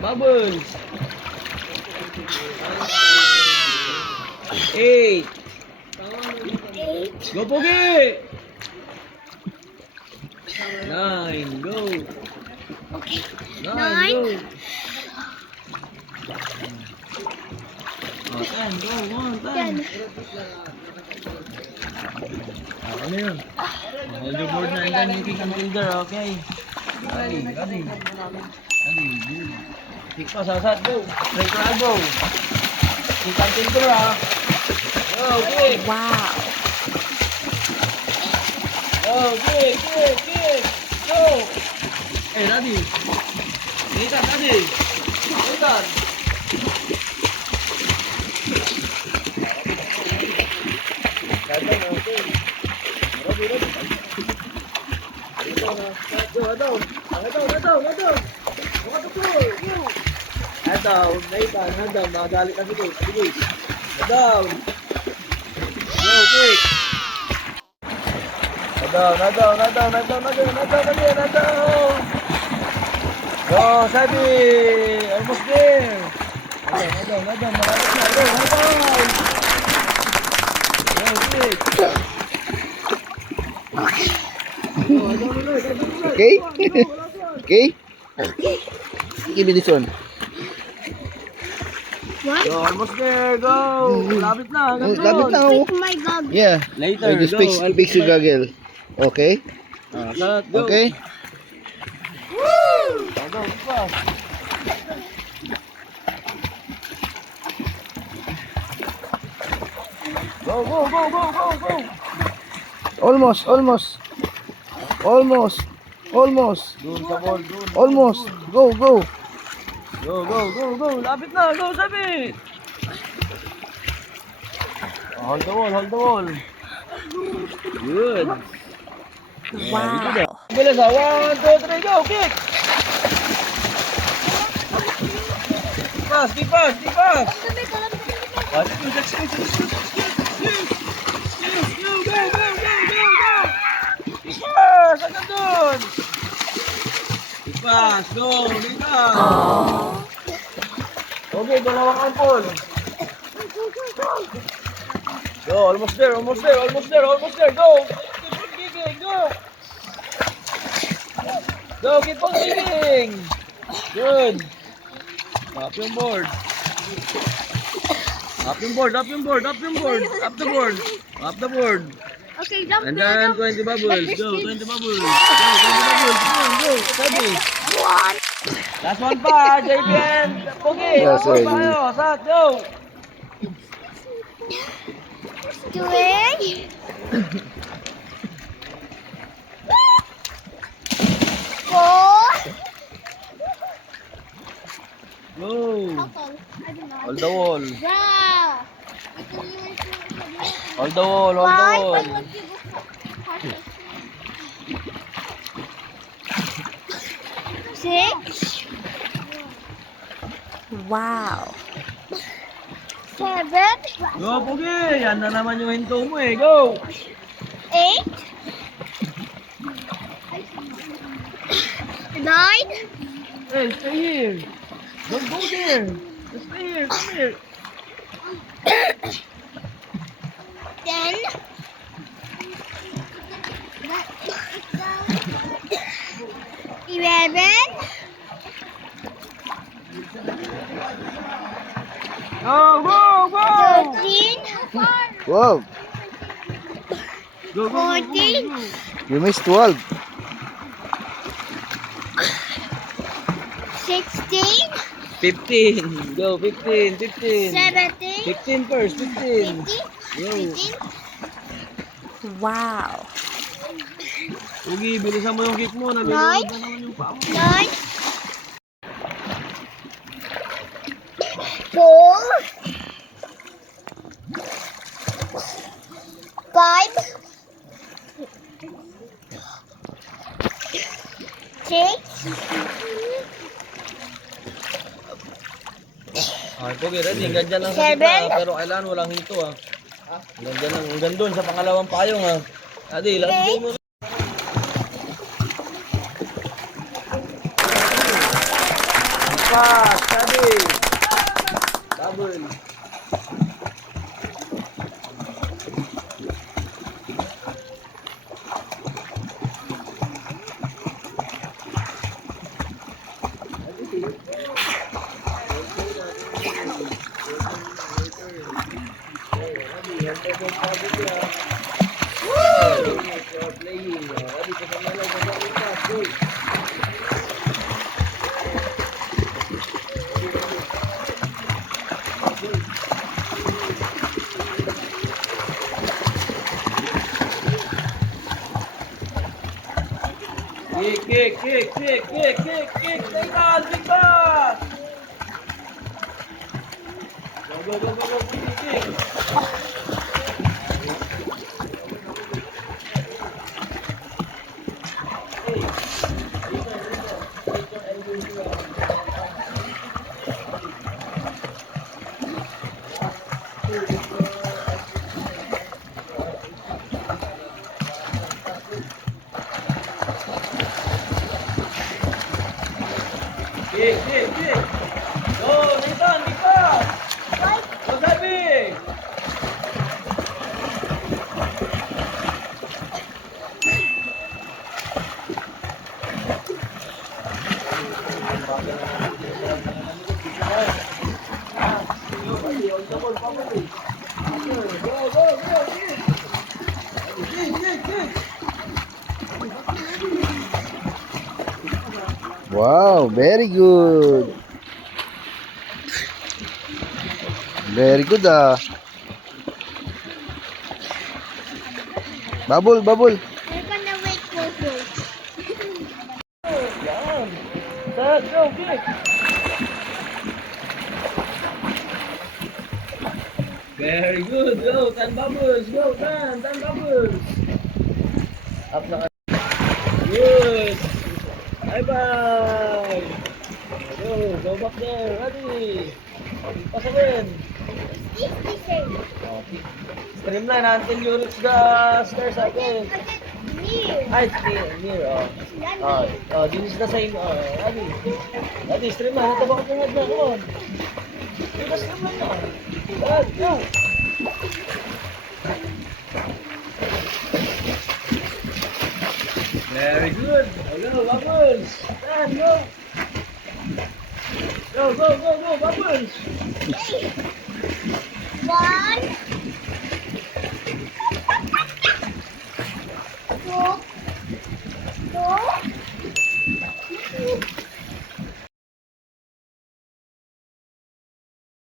Bubbles. 8. Go, Pogi. 9. Go. 9. Go. 10. Go. 1. 10. Ano yun? Hold your board na and then you kick until there, okay? Ready. Kick pa, sasat, go. Straight to elbow. Kick until there, ha. Go, kick. Wow. Go, kick. Go. Hey, Daddy. Nathan, Daddy. Nathan. Down, Nathan, down, magalit na sige. Down. Go, kick. Down. Go, Sabi. Almost there. Down, malapit na. Go, down. Go, kick. Okay? Okay? Give me this one. What? Go, almost there. Go. Lapit na. Lapit na ako. Pick my dog. Yeah. Later, I just go. fix your goggle. Okay? Salat, go. Okay? Go, fast. Go. Almost. Doon sa ball, doon. Almost. Go. Go. Lapit na. Go, Sabi. Hold the wall. Good. Wow. Bilis ha. 1, 2, 3, go. Kick. Keep fast. 1, 2, 3, go. Keep fast. Hanggang doon. Keep fast. Go. Nathan. Okay, dalawang ampol. Go, almost there. Go. Keep on kicking. Go. Keep on kicking. Good. Up yung board. Up the board. Okay, jump And there. then 20 bubbles. Go, 20 bubbles. Go. Sabi. One. Last one pa, JPN. Okay, Yes, one sir. pa kayo. Sat, go. Doing. Four. Go. Hold the wall. Yeah. Hold the wall. Six. Wow. 7. Go, Pugi. Yan na naman yung hinto mo eh. Go. 8. 9. Hey, stay here. Don't go there. Just stay here. Come here. 10. 11. Go. 13. Wow. Go. 14. You missed 12. 16. 15. Go, 15. 17. 15 first. 15. 18. Wow. Pugi, bilisan mo yung kick mo. Nabilisan pa naman yung paa mo. 9. 4. 5. 6. Pugi, ready. Ganyan lang sa Seven. gitna. Pero kailangan walang hinto ah. Ganyan lang. Hanggang doon sa pangalawang payong ah. Adi, lagay mo. Pass. Sabi. Bubble. Kick. Take on, big pass. Go. Kick. Kick. Go, Nathan, big pass. Go, Sabi. Wow, very good. Very good ah. Bubble. We're gonna wait for coach. Yan. Set, go, kick. Very good. Go, 10 bubbles. Go, 10 bubbles. Up na ka. Good. Bye-bye. Go back there. Ready. Pasawin. Okay. Streamline until you reach the stairs again. Ay, near. This is the same. Ready, streamline. Ito bakit yung head na? Come on. Ito streamline na. Go. Very good. Go, bubbles. Go. Go, bubbles. 1,